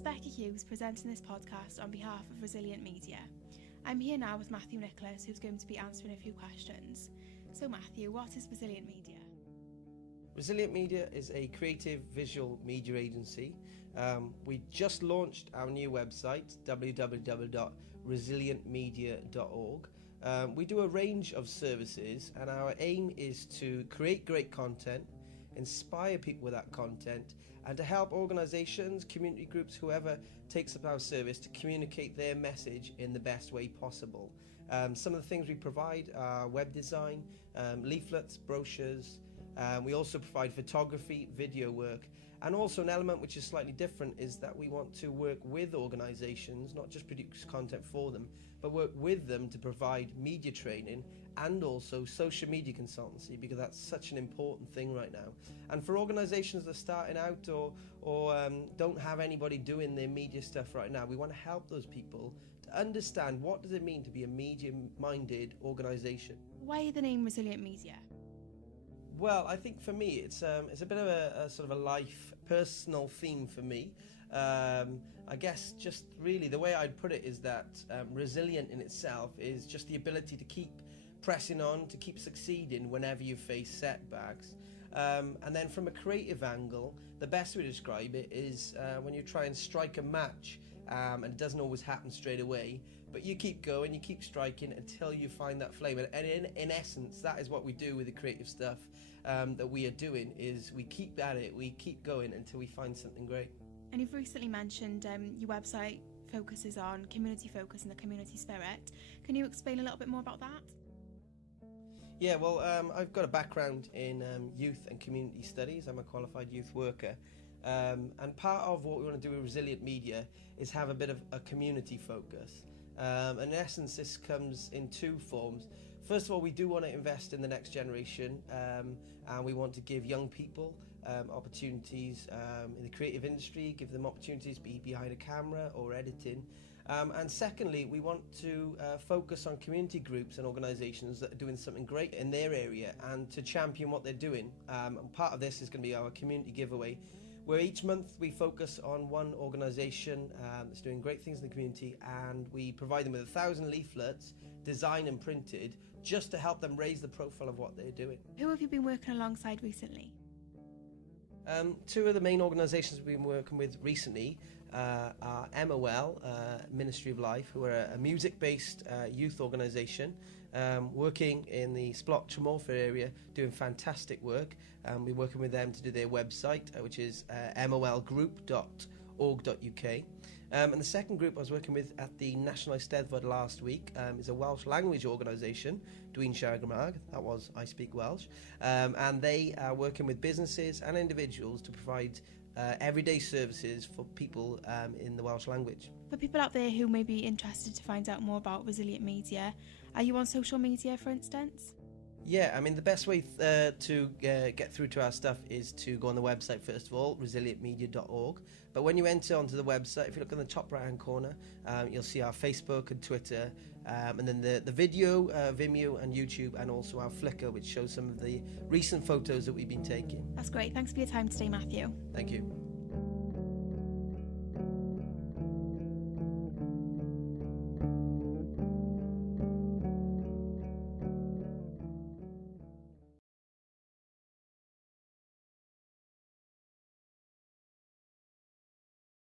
is Becky Hughes presenting this podcast on behalf of Resilient Media. I'm here now with Matthew Nicholas, who's going to be answering a few questions. So Matthew, what is Resilient Media? Resilient Media is a creative visual media agency. We just launched our new website, www.resilientmedia.org. We do a range of services, and our aim is to create great content, inspire people with that content, and to help organisations, community groups, whoever takes up our service to communicate their message in the best way possible. Some of the things we provide are web design, leaflets, brochures. We also provide photography, video work, and also an element which is slightly different is that we want to work with organisations, not just produce content for them, but work with them to provide media training and also social media consultancy, because that's such an important thing right now. And for organisations that are starting out or don't have anybody doing their media stuff right now, we want to help those people to understand what does it mean to be a media-minded organisation. Why the name Resilient Media? Well, I think for me it's a bit of a sort of a life, personal theme for me. I guess just really the way I'd put it is that resilient in itself is just the ability to keep pressing on, to keep succeeding whenever you face setbacks. And then from a creative angle, the best way to describe it is when you try and strike a match, and it doesn't always happen straight away, but you keep going, you keep striking until you find that flame. And in essence, that is what we do with the creative stuff that we are doing, is we keep at it, we keep going until we find something great. And you've recently mentioned your website focuses on community focus and the community spirit. Can you explain a little bit more about that? Yeah, well, I've got a background in youth and community studies. I'm a qualified youth worker. And part of what we want to do with Resilient Media is have a bit of a community focus. In essence, this comes in two forms. First of all, we do want to invest in the next generation, and we want to give young people opportunities in the creative industry, give them opportunities to be behind a camera or editing. And secondly, we want to focus on community groups and organisations that are doing something great in their area and to champion what they're doing. And part of this is going to be our community giveaway, where each month we focus on one organisation that's doing great things in the community, and we provide them with 1,000 leaflets, designed and printed, just to help them raise the profile of what they're doing. Who have you been working alongside recently? Two of the main organisations we've been working with recently are MOL, Ministry of Life, who are a music-based youth organisation working in the Splot Tremorfa area, doing fantastic work. We're working with them to do their website, which is molgroup.org.uk. And the second group I was working with at the National Eisteddfod last week is a Welsh language organisation, Dwi'n Siarad Gymraeg, that was I Speak Welsh, and they are working with businesses and individuals to provide everyday services for people in the Welsh language. For people out there who may be interested to find out more about Resilient Media, are you on social media, for instance? Yeah, I mean, the best way to get through to our stuff is to go on the website, first of all, resilientmedia.org. But when you enter onto the website, if you look in the top right-hand corner, you'll see our Facebook and Twitter, and then the video, Vimeo and YouTube, and also our Flickr, which shows some of the recent photos that we've been taking. That's great. Thanks for your time today, Matthew. Thank you.